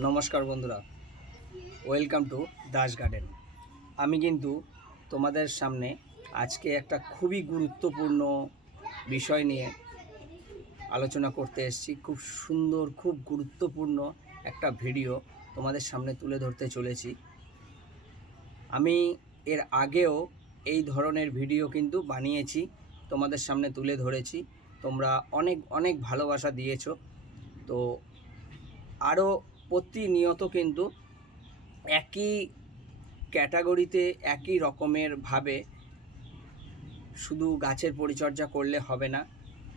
নমস্কার বন্ধুরা। Welcome to Das garden আমি কিন্তু তোমাদের সামনে আজকে একটা খুবই গুরুত্বপূর্ণ বিষয় নিয়ে আলোচনা করতে এসেছি। খুব সুন্দর, খুব গুরুত্বপূর্ণ একটা ভিডিও তোমাদের সামনে তুলে ধরতে চলেছি। আমি এর আগেও এই ধরনের ভিডিও কিন্তু বানিয়েছি, তোমাদের সামনে তুলে ধরেছি। তোমরা অনেক অনেক ভালোবাসা দিয়েছ। তো আরও প্রতিনিয়ত কিন্তু একই ক্যাটাগরিতে একই রকমের ভাবে শুধু গাছের পরিচর্যা করলে হবে না।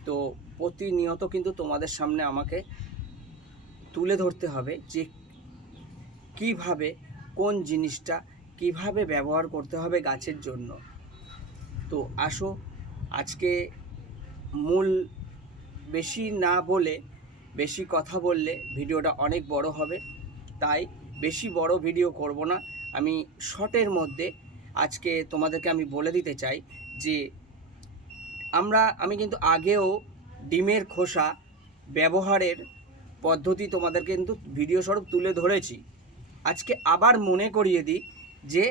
তো প্রতিনিয়ত কিন্তু তোমাদের সামনে আমাকে তুলে ধরতে হবে যে কীভাবে, কোন জিনিসটা কীভাবে ব্যবহার করতে হবে গাছের জন্য। তো আসো, আজকে মূল বেশি না বলে বেশি কথা বললে ভিডিওটা অনেক বড় হবে। তাই বেশি বড় ভিডিও করব না। আমি শর্টের মধ্যে আজকে তোমাদেরকে আমি বলে দিতে চাই যে, আমরা, আমি কিন্তু আগেও ডিমের খোসা ব্যবহারের পদ্ধতি তোমাদের কিন্তু ভিডিও স্বরূপ তুলে ধরেছি। আজকে আবার মনে করিয়ে দিই যে,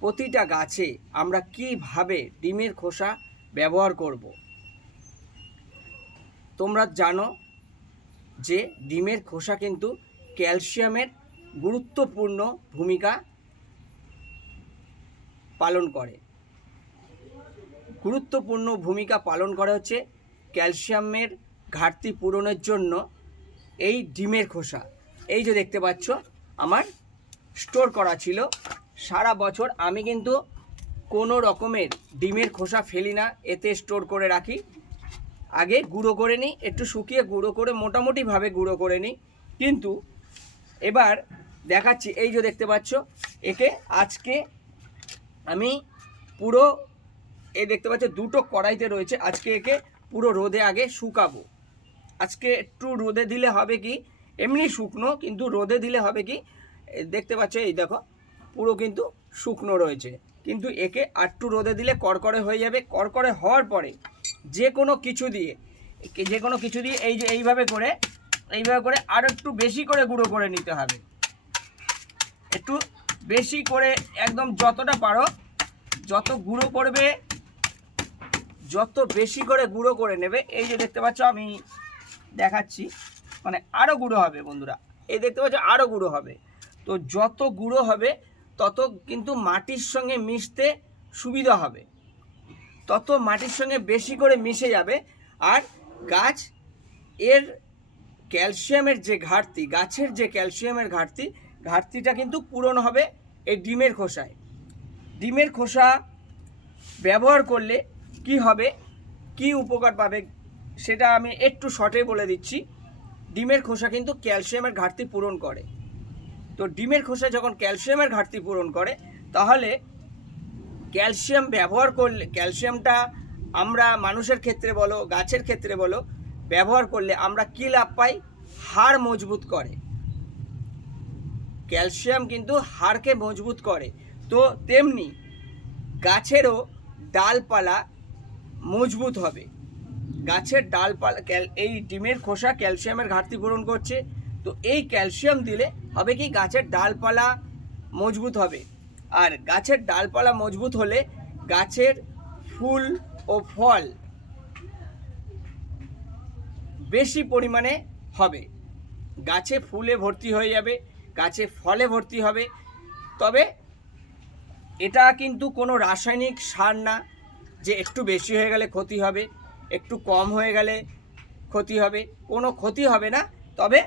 প্রতিটা গাছে আমরা কীভাবে ডিমের খোসা ব্যবহার করব। তোমরা জানো যে ডিমের খোসা কিন্তু ক্যালসিয়ামের গুরুত্বপূর্ণ ভূমিকা পালন করে। গুরুত্বপূর্ণ ভূমিকা পালন করে হচ্ছে ক্যালসিয়ামের ঘাটতি পূরণের জন্য এই ডিমের খোসা। এই যে দেখতে পাচ্ছ, আমার স্টোর করা ছিল। সারা বছর আমি কিন্তু কোনো রকমের ডিমের খোসা ফেলি না, এতে স্টোর করে রাখি। আগে গুঁড়ো করে নিই, একটু শুকিয়ে গুঁড়ো করে, মোটামুটিভাবে গুঁড়ো করে নিই। কিন্তু এবার দেখাচ্ছি, এই যে দেখতে পাচ্ছ, একে আজকে আমি পুরো, এই দেখতে পাচ্ছ, দুটো কড়াইতে রয়েছে। আজকে একে পুরো রোদে আগে শুকাবো। আজকে একটু রোদে দিলে হবে কি, এমনি শুকনো, কিন্তু রোদে দিলে হবে কি দেখতে পাচ্ছ, এই দেখো, পুরো কিন্তু শুকনো রয়েছে। কিন্তু একে আটটু রোদে দিলে কড়কড়ে হয়ে যাবে। কড়কড়ে হওয়ার পরে যে কোনো কিছু দিয়ে যে কোনো কিছু দিয়ে এই যে এইভাবে করে এইভাবে করে আরও একটু বেশি করে গুঁড়ো করে নিতে হবে। একটু বেশি করে একদম যতটা পারো, যত গুঁড়ো করবে, যত বেশি করে গুঁড়ো করে নেবে, এই যে দেখতে পাচ্ছ আমি দেখাচ্ছি মানে আরও গুঁড়ো হবে বন্ধুরা। এই দেখতে পাচ্ছ আরও গুঁড়ো হবে। তো যত গুঁড়ো হবে, তত কিন্তু মাটির সঙ্গে মিশতে সুবিধা হবে। তত মাটির সঙ্গে বেশি করে মিশে যাবে। আর গাছ এর ক্যালসিয়ামের যে ঘাটতি, গাছের যে ক্যালসিয়ামের ঘাটতি, ঘাটতিটা কিন্তু পূরণ হবে এই ডিমের খোসায়। ডিমের খোসা ব্যবহার করলে কি হবে, কি উপকার পাবে সেটা আমি একটু শর্টে বলে দিচ্ছি। ডিমের খোসা কিন্তু ক্যালসিয়ামের ঘাটতি পূরণ করে। তো ডিমের খোসা যখন ক্যালসিয়ামের ঘাটতি পূরণ করে, তাহলে ক্যালসিয়াম ব্যবহার করলে, ক্যালসিয়ামটা আমরা মানুষের ক্ষেত্রে বলো, গাছের ক্ষেত্রে বলো, ব্যবহার করলে আমরা কী লাভ পাই? হাড় মজবুত করে। ক্যালসিয়াম কিন্তু হাড়কে মজবুত করে। তো তেমনি গাছেরও ডালপালা মজবুত হবে। গাছের ডালপালা, ক্যাল- এই ডিমের খোসা ক্যালসিয়ামের ঘাটতি পূরণ করছে। তো এই ক্যালসিয়াম দিলে হবে কি? গাছের ডালপালা মজবুত হবে। আর গাছের ডালপালা মজবুত হলে গাছের ফুল ও ফল বেশি পরিমাণে হবে। গাছে ফুলে ভর্তি হয়ে যাবে, গাছে ফলে ভর্তি হবে। তবে এটা কিন্তু কোনো রাসায়নিক সার না যে একটু বেশি হয়ে গেলে ক্ষতি হবে, একটু কম হয়ে গেলে ক্ষতি হবে। কোনো ক্ষতি হবে না। তবে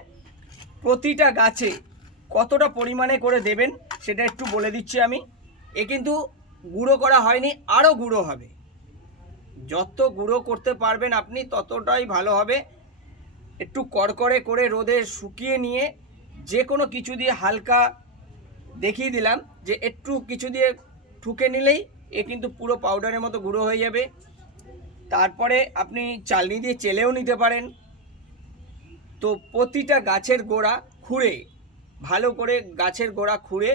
প্রতিটা গাছে কতটা পরিমাণে করে দেবেন সেটা একটু বলে দিচ্ছি আমি। এ কিন্তু গুঁড়ো করা হয়নি আরও গুঁড়ো হবে। যত গুঁড়ো করতে পারবেন আপনি, ততটাই ভালো হবে। একটু কড়কড়ে করে রোদে শুকিয়ে নিয়ে যে কোনো কিছু দিয়ে হালকা দেখিয়ে দিলাম যে একটু কিছু দিয়ে ঠুকে নিলেই এ কিন্তু পুরো পাউডারের মতো গুঁড়ো হয়ে যাবে। তারপরে আপনি চালনি দিয়ে চেলেও নিতে পারেন। তো প্রতিটা গাছের গোড়া খুঁড়ে, ভালো করে গাছের গোড়া খুঁড়ে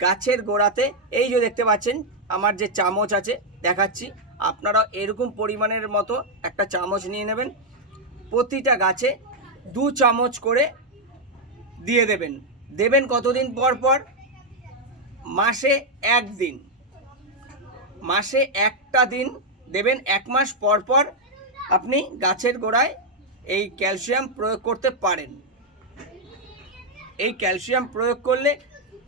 গাছের গোড়াতে, এই যে দেখতে পাচ্ছেন, আমার যে চামচ আছে, দেখাচ্ছি। আপনারা এরকম পরিমাণের মতো একটা চামচ নিয়ে নেবেন। প্রতিটা গাছে দু চামচ করে দিয়ে দেবেন। দেবেন কতদিন পর পর? মাসে একদিন। মাসে একটা দিন দেবেন, এক মাস পর পর আপনি গাছের গোড়ায় এই ক্যালসিয়াম প্রয়োগ করতে পারেন। এই ক্যালসিয়াম প্রয়োগ করলে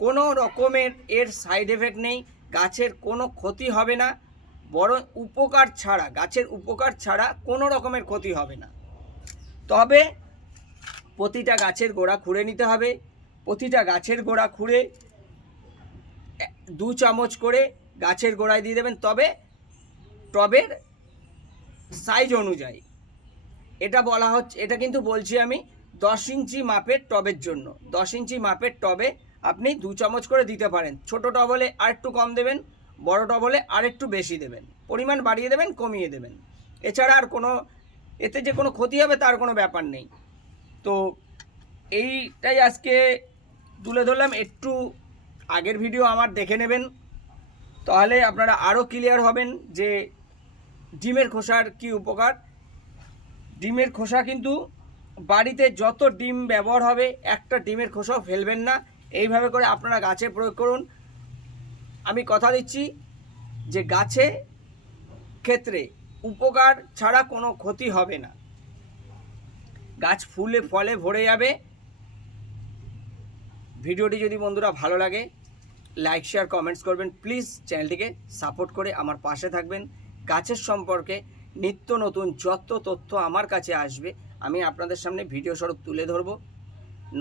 কোনো রকমের এর সাইড এফেক্ট নেই, গাছের কোনো ক্ষতি হবে না, বরং উপকার ছাড়া, গাছের উপকার ছাড়া কোনো রকমের ক্ষতি হবে না। তবে প্রতিটা গাছের গোড়া খুঁড়ে নিতে হবে, প্রতিটা গাছের গোড়া খুঁড়ে দু চামচ করে গাছের গোড়ায় দিয়ে দেবেন। তবে টবের সাইজ অনুযায়ী, এটা বলা হচ্ছে, এটা কিন্তু বলছি আমি দশ ইঞ্চি মাপের টবের জন্য, দশ ইঞ্চি মাপের টবে আপনি দু চামচ করে দিতে পারেন। ছোট টব হলে আর একটু কম দেবেন, বড় টব হলে আর একটু বেশি দেবেন। পরিমাণ বাড়িয়ে দেবেন, কমিয়ে দেবেন। এছাড়া আর কোনো এতে যে কোনো ক্ষতি হবে তার কোনো ব্যাপার নেই। তো এইটাই আজকে তুলে ধরলাম। একটু আগের ভিডিও আমার দেখে নেবেন। তাহলে আপনারা আরও ক্লিয়ার হবেন যে ডিমের খোসার কি উপকার। ডিমের খোসা কিন্তু বাড়িতে যত ডিম ব্যবহার হবে, একটা ডিমের খোসাও ফেলবেন না। এইভাবে করে আপনারা গাছে প্রয়োগ করুন। আমি কথা দিচ্ছি যে গাছে ক্ষেত্রে উপকার ছাড়া কোনো ক্ষতি হবে না। গাছ ফুলে ফলে ভরে যাবে। ভিডিওটি যদি বন্ধুরা ভালো লাগে লাইক শেয়ার কমেন্টস করবেন। প্লিজ চ্যানেলটিকে সাপোর্ট করে আমার পাশে থাকবেন। গাছের সম্পর্কে নিত্য নতুন যত তথ্য আমার কাছে আসবে, আমি আপনাদের সামনে ভিডিও স্বরূপ তুলে ধরব।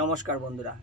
নমস্কার বন্ধুরা।